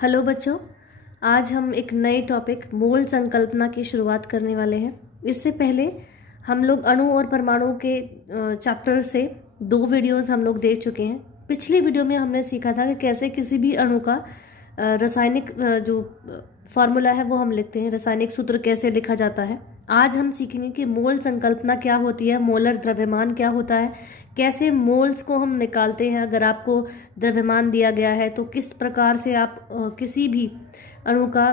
Hello बच्चों, आज हम एक नए टॉपिक मोल संकल्पना की शुरुआत करने वाले हैं। इससे पहले हम लोग अणु और परमाणु के चैप्टर से 2 वीडियोस हम लोग देख चुके हैं। पिछली वीडियो में हमने सीखा था कि कैसे किसी भी अणु का रासायनिक जो फॉर्मूला है वो हम लिखते हैं, रासायनिक सूत्र कैसे लिखा जाता है। आज हम सीखेंगे कि मोल संकल्पना क्या होती है, मोलर द्रव्यमान क्या होता है, कैसे मोल्स को हम निकालते हैं। अगर आपको द्रव्यमान दिया गया है तो किस प्रकार से आप किसी भी अणु का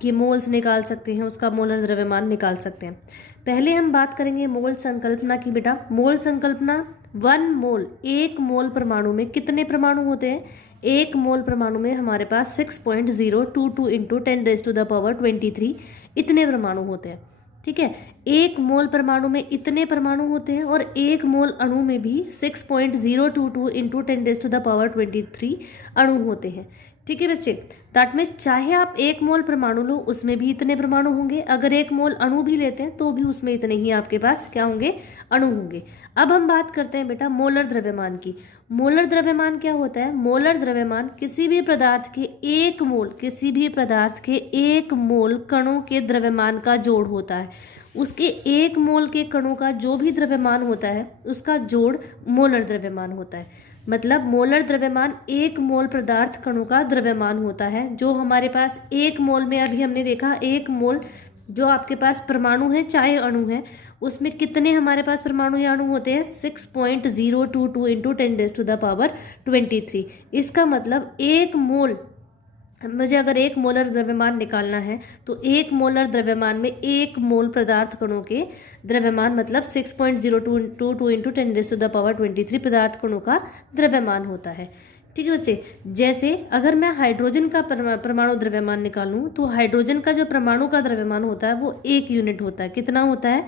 के मोल्स निकाल सकते हैं, उसका मोलर द्रव्यमान निकाल सकते हैं। पहले हम बात करेंगे मोल संकल्पना की। बेटा, मोल संकल्पना 1 मोल, 1 मोल परमाणु में कितने परमाणु होते हैं? 1 मोल परमाणु में हमारे पास 6.022 इंटू 10⁻23 इतने परमाणु होते हैं। ठीक है, 1 मोल परमाणु में इतने परमाणु होते हैं और 1 मोल अणु में भी 6.022 इंटू 10⁻23 अणु होते हैं। ठीक है बच्चे, दैट मीन्स चाहे आप 1 मोल परमाणु लो उसमें भी इतने परमाणु होंगे, अगर 1 मोल अणु भी लेते हैं तो भी उसमें इतने ही आपके पास क्या होंगे? अणु होंगे। अब हम बात करते हैं बेटा मोलर द्रव्यमान की। मोलर द्रव्यमान क्या होता है? मोलर द्रव्यमान किसी भी पदार्थ के 1 मोल, किसी भी पदार्थ के 1 मोल कणों के द्रव्यमान का जोड़ होता है। उसके 1 मोल के कणों का जो भी द्रव्यमान होता है उसका जोड़ मोलर द्रव्यमान होता है। मतलब मोलर द्रव्यमान 1 मोल पदार्थ कणों का द्रव्यमान होता है। जो हमारे पास 1 मोल में अभी हमने देखा 1 मोल जो आपके पास परमाणु है चाहे अणु है, उसमें कितने हमारे पास परमाणु या अणु होते हैं? 6.022 इंटू 10⁻23। इसका मतलब 1 मोल, मुझे अगर 1 मोलर द्रव्यमान निकालना है तो 1 मोलर द्रव्यमान में 1 मोल पदार्थ कणों के द्रव्यमान मतलब 6.022 इंटू 10⁻23 पदार्थ कणों का द्रव्यमान होता है। ठीक है बच्चे, जैसे अगर मैं हाइड्रोजन का परमाणु द्रव्यमान निकालूं तो हाइड्रोजन का जो परमाणु का द्रव्यमान होता है वो 1 यूनिट होता है। कितना होता है?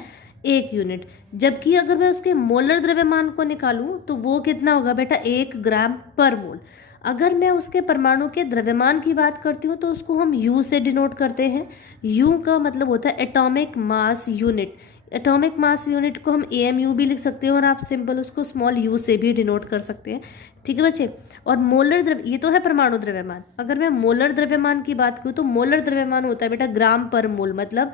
1 यूनिट। जबकि अगर मैं उसके मोलर द्रव्यमान को निकालूं तो वो कितना होगा बेटा? 1 ग्राम पर मोल। अगर मैं उसके परमाणु के द्रव्यमान की बात करती हूँ तो उसको हम U से डिनोट करते हैं। U का मतलब होता है atomic mass unit. Atomic mass unit को हम AMU भी लिख सकते हैं और आप सिंपल उसको स्मॉल u से भी डिनोट कर सकते हैं। ठीक है बच्चे, और मोलर ये तो है परमाणु द्रव्यमान। अगर मैं मोलर द्रव्यमान की बात करूँ तो मोलर द्रव्यमान होता है बेटा ग्राम पर मोल, मतलब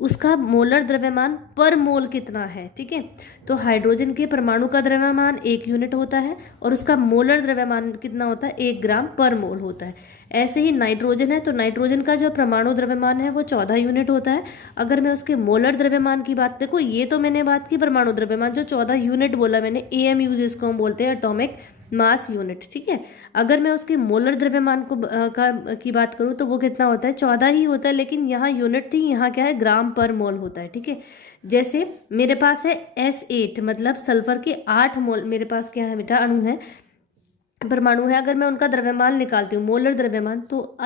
उसका मोलर द्रव्यमान पर मोल कितना है। ठीक है, तो हाइड्रोजन के परमाणु का द्रव्यमान 1 यूनिट होता है और उसका मोलर द्रव्यमान कितना होता है? 1 ग्राम पर मोल होता है। ऐसे ही नाइट्रोजन है तो नाइट्रोजन का जो परमाणु द्रव्यमान है वो 14 यूनिट होता है। अगर मैं उसके मोलर द्रव्यमान की बात, देखो ये तो मैंने बात की परमाणु द्रव्यमान, जो 14 यूनिट बोला मैंने, AMU जिसको हम बोलते हैं एटॉमिक मास यूनिट। ठीक है, अगर मैं उसके मोलर द्रव्यमान को की बात करूँ तो वो कितना होता है? 14 ही होता है, लेकिन यहाँ यूनिट थी, यहाँ क्या है? ग्राम पर मोल होता है। ठीक है, जैसे मेरे पास है S8 मतलब सल्फर के 8 मोल मेरे पास क्या है बेटा? अणु है, परमाणु है। अगर मैं उनका द्रव्यमान निकालती हूँ मोलर द्रव्यमान तो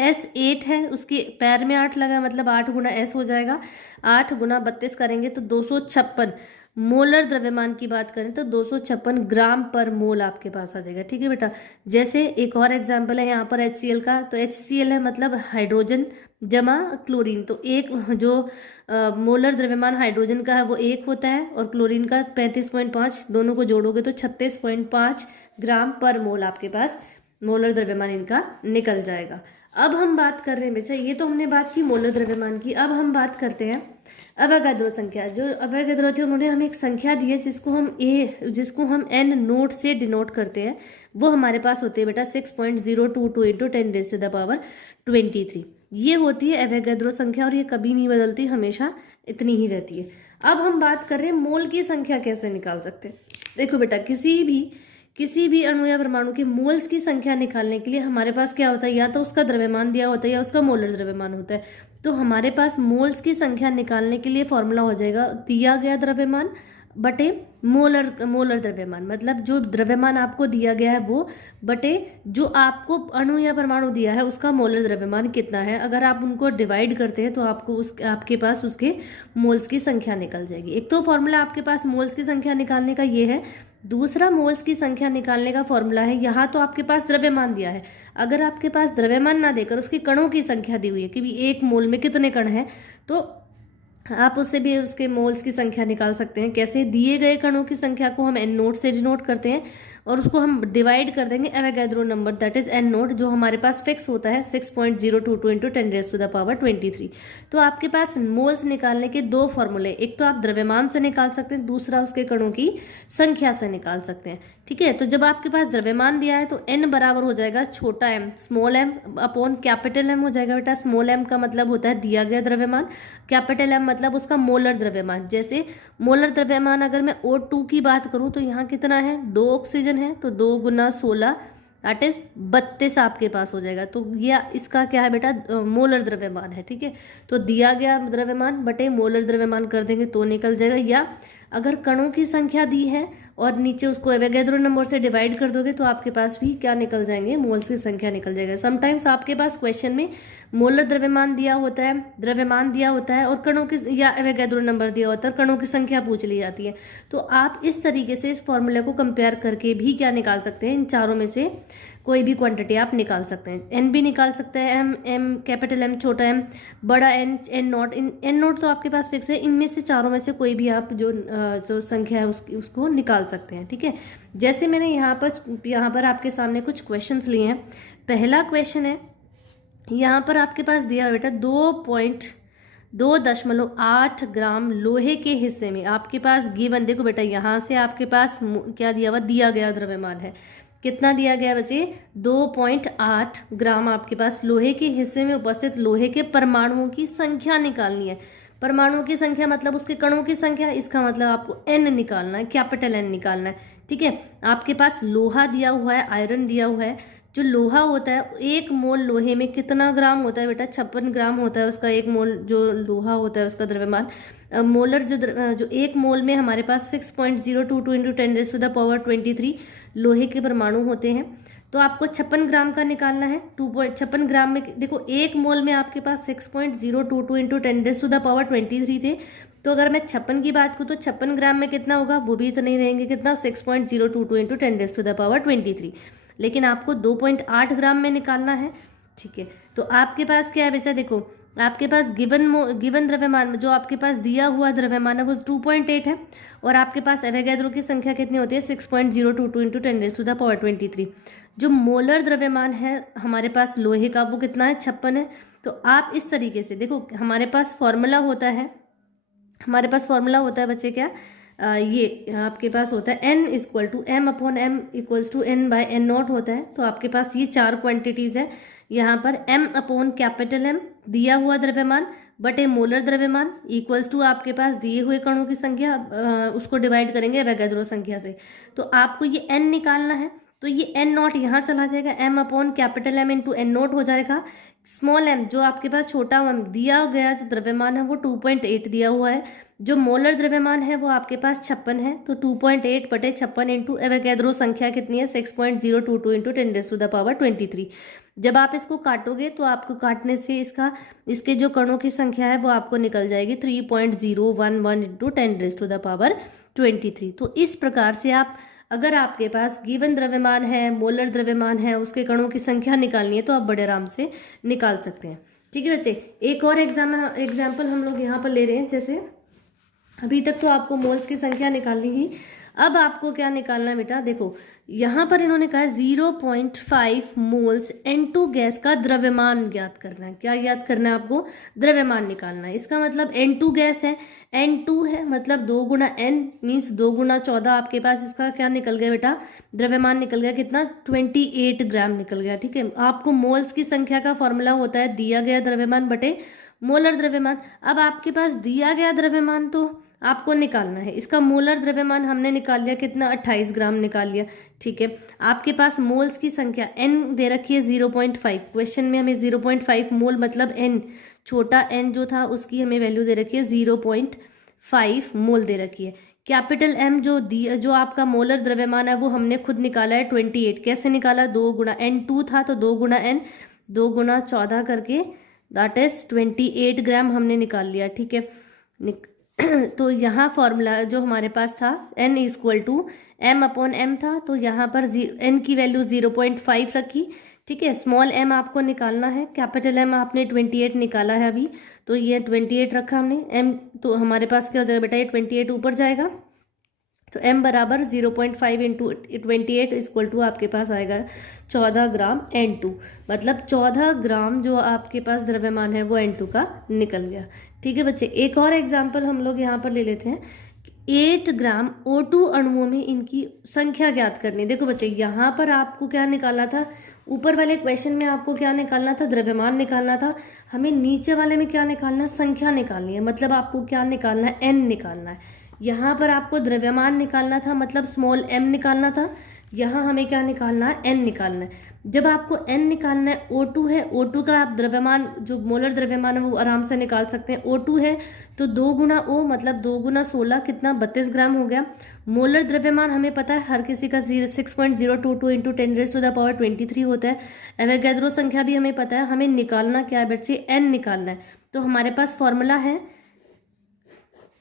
S8 है, उसके पैर में 8 लगा मतलब 8 गुना S हो जाएगा। 8 गुना 32 करेंगे तो 256। मोलर द्रव्यमान की बात करें तो 256 ग्राम पर मोल आपके पास आ जाएगा। ठीक है बेटा, जैसे एक और एग्जांपल है यहाँ पर HCl का, तो HCl है मतलब हाइड्रोजन जमा क्लोरीन। तो एक जो मोलर द्रव्यमान हाइड्रोजन का है वो 1 होता है और क्लोरीन का 35.5, दोनों को जोड़ोगे तो 36.5 ग्राम पर मोल आपके पास मोलर द्रव्यमान इनका निकल जाएगा। अब हम बात कर रहे हैं बेटा, ये तो हमने बात की मोलर द्रव्यमान की। अब हम बात करते हैं अवोगाद्रो संख्या। जो अवोगाद्रो थी उन्होंने हमें एक संख्या दी है जिसको हम N नोट से डिनोट करते हैं। वो हमारे पास होती है बेटा 6.022 इंटू 10⁻23। ये होती है अवोगाद्रो संख्या और ये कभी नहीं बदलती, हमेशा इतनी ही रहती है। अब हम बात कर रहे हैं मोल की संख्या कैसे निकाल सकते हैं। देखो बेटा, किसी भी अणु या परमाणु के मोल्स की संख्या निकालने के लिए हमारे पास क्या होता है? या तो उसका द्रव्यमान दिया होता है या उसका मोलर द्रव्यमान होता है। तो हमारे पास मोल्स की संख्या निकालने के लिए फॉर्मूला हो जाएगा दिया गया द्रव्यमान बटे मोलर द्रव्यमान। मतलब जो द्रव्यमान आपको दिया गया है वो बटे जो आपको अणु या परमाणु दिया है उसका मोलर द्रव्यमान कितना है। अगर आप उनको डिवाइड करते हैं तो आपके पास उसके मोल्स की संख्या निकल जाएगी। एक तो फॉर्मूला आपके पास मोल्स की संख्या निकालने का ये है, दूसरा मोल्स की संख्या निकालने का फॉर्मूला है, यहाँ तो आपके पास द्रव्यमान दिया है, अगर आपके पास द्रव्यमान ना देकर उसके कणों की संख्या दी हुई है कि भी 1 मोल में कितने कण हैं, तो आप उससे भी उसके मोल्स की संख्या निकाल सकते हैं। कैसे? दिए गए कणों की संख्या को हम एन नोट से डिनोट करते हैं और उसको हम डिवाइड कर देंगे Avogadro number, that is n naught, जो हमारे पास फिक्स होता है 6.022 इंटू 10⁻23। तो आपके पास मोल्स निकालने के दो फॉर्मूले, एक तो आप द्रव्यमान से निकाल सकते हैं, दूसरा उसके कणों की संख्या से निकाल सकते हैं। ठीक है, तो जब आपके पास द्रव्यमान दिया है तो एन बराबर हो जाएगा छोटा M small M upon capital M हो जाएगा बेटा। स्मॉल एम का मतलब होता है दिया गया द्रव्यमान, कैपिटल एम मतलब उसका मोलर द्रव्यमान। जैसे मोलर द्रव्यमान अगर मैं O2 की बात करूं तो यहाँ कितना है, 2 ऑक्सीजन है, तो 2 गुना 16 दैट इज 32 आपके पास हो जाएगा। तो यह इसका क्या है बेटा, मोलर द्रव्यमान है। ठीक है, तो दिया गया द्रव्यमान बटे मोलर द्रव्यमान कर देंगे तो निकल जाएगा। या अगर कणों की संख्या दी है और नीचे उसको एवोगैड्रो नंबर से डिवाइड कर दोगे तो आपके पास भी क्या निकल जाएंगे, मोल्स की संख्या निकल जाएगा। समटाइम्स आपके पास क्वेश्चन में मोलर द्रव्यमान दिया होता है, द्रव्यमान दिया होता है और कणों की या एवोगैड्रो नंबर दिया होता है, कणों की संख्या पूछ ली जाती है। तो आप इस तरीके से इस फॉर्मूले को कंपेयर करके भी क्या निकाल सकते हैं, इन चारों में से कोई भी क्वांटिटी आप निकाल सकते हैं। एन भी निकाल सकते हैं, एम एम कैपिटल एम छोटा एम बड़ा N, N not, N not तो आपके पास फिक्स है। इनमें से चारों में से कोई भी आप जो संख्या है उसको निकाल सकते हैं। ठीक है, जैसे मैंने यहाँ पर आपके सामने कुछ क्वेश्चंस लिए हैं। पहला क्वेश्चन है, यहाँ पर आपके पास दिया है बेटा 2.8 ग्राम लोहे के हिस्से में आपके पास गिवन, देखो बेटा यहाँ से आपके पास क्या दिया हुआ, दिया गया द्रव्यमान है। कितना दिया गया बच्चे, 2.8 ग्राम आपके पास लोहे के हिस्से में उपस्थित लोहे के परमाणुओं की संख्या निकालनी है। परमाणुओं की संख्या मतलब उसके कणों की संख्या, इसका मतलब आपको एन निकालना है, कैपिटल एन निकालना है। ठीक है, आपके पास लोहा दिया हुआ है, आयरन दिया हुआ है। जो लोहा होता है, 1 मोल लोहे में कितना ग्राम होता है बेटा, 56 ग्राम होता है उसका 1 मोल जो लोहा होता है उसका द्रव्यमान। मोलर जो 1 मोल में हमारे पास 6.022 इंटू 10⁻23 लोहे के परमाणु होते हैं। तो आपको 56 ग्राम का निकालना है। 2.56 ग्राम में देखो 1 मोल में आपके पास 6.022 इंटू 10⁻23 थे। तो अगर मैं 56 की बात करूँ तो 56 ग्राम में कितना होगा, वो भी इतने ही रहेंगे, कितना 6.022 इंटू 10⁻23। लेकिन आपको 2.8 ग्राम में निकालना है। ठीक है, तो आपके पास क्या है बेटा, देखो आपके पास गिवन द्रव्यमान जो आपके पास दिया हुआ द्रव्यमान है वो 2.8 है और आपके पास एवोगैड्रो की संख्या कितनी होती है, 6.022 इंटू 10⁻23। जो मोलर द्रव्यमान है हमारे पास लोहे का वो कितना है, 56 है। तो आप इस तरीके से देखो, हमारे पास फॉर्मूला होता है बच्चे क्या, ये आपके पास होता है n equal to m upon m equals to n by n not होता है। तो आपके पास ये 4 क्वांटिटीज़ है। यहाँ पर m अपॉन कैपिटल M दिया हुआ द्रव्यमान बटे मोलर द्रव्यमान इक्वल्स टू आपके पास दिए हुए कणों की संख्या, उसको डिवाइड करेंगे एवोगैड्रो संख्या से। तो आपको ये n निकालना है, तो ये n नॉट यहाँ चला जाएगा, m upon capital M into n not हो जाएगा। स्मॉल m जो आपके पास छोटा m दिया गया जो द्रव्यमान है वो 2.8 दिया हुआ है। जो मोलर द्रव्यमान है वो आपके पास 56 है। तो 2.8 बटे 56 इंटू एवोगैड्रो संख्या कितनी है, 6.022 इंटू 10⁻23। जब आप इसको काटोगे तो आपको काटने से इसके जो कणों की संख्या है वो आपको निकल जाएगी 3.011 इंटू 10⁻23। तो इस प्रकार से आप, अगर आपके पास गिवन द्रव्यमान है, मोलर द्रव्यमान है, उसके कणों की संख्या निकालनी है तो आप बड़े आराम से निकाल सकते हैं। ठीक है बच्चे, एक और एग्जाम्पल हम लोग यहाँ पर ले रहे हैं। जैसे अभी तक तो आपको मोल्स की संख्या निकालनी ही, अब आपको क्या निकालना है बेटा, देखो यहाँ पर इन्होंने कहा 0.5 मोल्स N2 गैस का द्रव्यमान ज्ञात करना है। क्या ज्ञात करना है आपको, द्रव्यमान निकालना है। इसका मतलब N2 गैस है, N2 है मतलब 2 गुना N मीन्स 2 गुना 14 आपके पास इसका क्या निकल गया बेटा, द्रव्यमान निकल गया, कितना 28 ग्राम निकल गया। ठीक है, आपको मोल्स की संख्या का फॉर्मूला होता है दिया गया द्रव्यमान बटे मोलर द्रव्यमान। अब आपके पास दिया गया द्रव्यमान तो आपको निकालना है, इसका मोलर द्रव्यमान हमने निकाल लिया, कितना 28 ग्राम निकाल लिया। ठीक है, आपके पास मोल्स की संख्या n दे रखी है 0.5, क्वेश्चन में हमें 0.5 मोल मतलब n छोटा n जो था उसकी हमें वैल्यू दे रखी है 0.5 मोल दे रखी है। कैपिटल M जो आपका मोलर द्रव्यमान है वो हमने खुद निकाला है 28। कैसे निकाला, 2 गुना N2 था तो 2 गुना N 2 गुना 14 करके दैट इज 28 ग्राम हमने निकाल लिया। ठीक है, तो यहाँ फॉर्मूला जो हमारे पास था n equal to m upon m था, तो यहाँ पर n की वैल्यू 0.5 रखी, ठीक है। स्मॉल m आपको निकालना है, कैपिटल M आपने 28 निकाला है अभी, तो ये 28 रखा हमने m, तो हमारे पास क्या हो जाएगा बेटा, ये 28 ऊपर जाएगा, तो m बराबर 0.5 इंटू 28 इक्वल टू आपके पास आएगा 14 ग्राम N2, मतलब 14 ग्राम जो आपके पास द्रव्यमान है वो N2 का निकल गया। ठीक है बच्चे, एक और एग्जाम्पल हम लोग यहाँ पर ले लेते हैं। 8 ग्राम O2 अणुओं में इनकी संख्या ज्ञात करनी। देखो बच्चे, यहाँ पर आपको क्या निकालना था, ऊपर वाले क्वेश्चन में आपको क्या निकालना था, द्रव्यमान निकालना था। हमें नीचे वाले में क्या निकालना है, संख्या निकालनी है, मतलब आपको क्या निकालना है, n निकालना है। यहाँ पर आपको द्रव्यमान निकालना था, मतलब स्मॉल m निकालना था। यहाँ हमें क्या निकालना है, n निकालना है। जब आपको n निकालना है, O2 है, O2 का आप द्रव्यमान जो मोलर द्रव्यमान है वो आराम से निकाल सकते हैं। O2 है तो 2 गुना O, मतलब 2 गुना 16 कितना, 32 ग्राम हो गया। मोलर द्रव्यमान हमें पता है हर किसी का 6.022 इंटू 10⁻23 होता है। एवोगैड्रो संख्या भी हमें पता है। हमें निकालना क्या है बच्चे, n निकालना है। तो हमारे पास फॉर्मूला है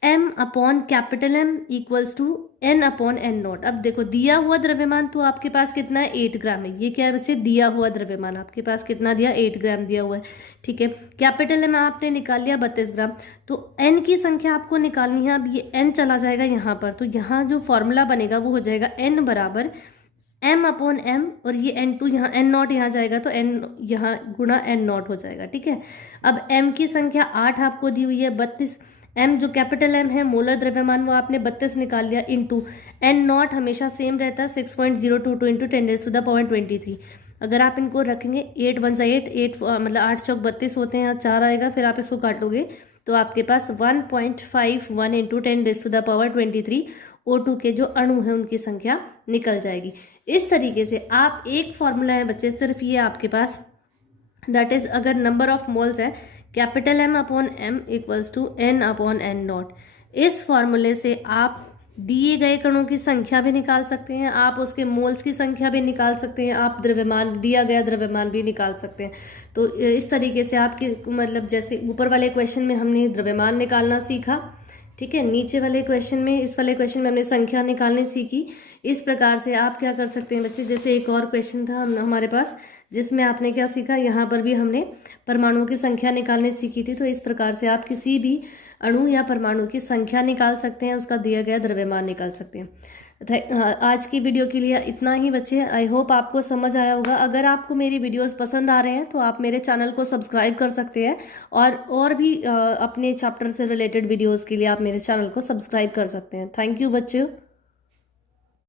m upon capital M equals to n upon n not. अब देखो, दिया हुआ द्रव्यमान तो आपके पास कितना है, 8 ग्राम है। ये क्या है बच्चे, दिया हुआ द्रव्यमान आपके पास कितना दिया, 8 ग्राम दिया हुआ है। ठीक है, कैपिटल M आपने निकाल लिया 32 ग्राम। तो n की संख्या आपको निकालनी है। अब ये n चला जाएगा यहाँ पर, तो यहाँ जो फॉर्मूला बनेगा वो हो जाएगा n बराबर m अपॉन m, और ये n2 यहाँ, n नॉट यहाँ जाएगा तो n यहाँ गुणा n नॉट हो जाएगा। ठीक है, अब m की संख्या 8 आपको दी हुई है, 32 m जो कैपिटल M है मोलर द्रव्यमान वो आपने 32 निकाल लिया, इंटू n नॉट हमेशा सेम रहता है 6.022 इंटू 10⁻23। अगर आप इनको रखेंगे 8 1 8 8 मतलब 8 चौक 32 होते हैं, यहाँ 4 आएगा, फिर आप इसको काटोगे तो आपके पास 1.51 इंटू 10⁻23 O2 के जो अणु हैं उनकी संख्या निकल जाएगी। इस तरीके से आप एक फॉर्मूला है बच्चे, सिर्फ ये आपके पास, दैट इज अगर नंबर ऑफ मोल्स है, capital M upon m equals to n upon n not. इस फॉर्मूले से आप दिए गए कणों की संख्या भी निकाल सकते हैं, आप उसके मोल्स की संख्या भी निकाल सकते हैं, आप द्रव्यमान, दिया गया द्रव्यमान भी निकाल सकते हैं। तो इस तरीके से आपके मतलब जैसे ऊपर वाले क्वेश्चन में हमने द्रव्यमान निकालना सीखा, ठीक है, नीचे वाले क्वेश्चन में, इस वाले क्वेश्चन में हमने संख्या निकालनी सीखी। इस प्रकार से आप क्या कर सकते हैं बच्चे, जैसे एक और क्वेश्चन था हमारे पास जिसमें आपने क्या सीखा, यहाँ पर भी हमने परमाणुओं की संख्या निकालनी सीखी थी। तो इस प्रकार से आप किसी भी अणु या परमाणु की संख्या निकाल सकते हैं, उसका दिया गया द्रव्यमान निकाल सकते हैं। आज की वीडियो के लिए इतना ही बच्चे, आई होप आपको समझ आया होगा। अगर आपको मेरी वीडियोस पसंद आ रहे हैं तो आप मेरे चैनल को सब्सक्राइब कर सकते हैं, और भी अपने चैप्टर से रिलेटेड वीडियोस के लिए आप मेरे चैनल को सब्सक्राइब कर सकते हैं। थैंक यू बच्चों।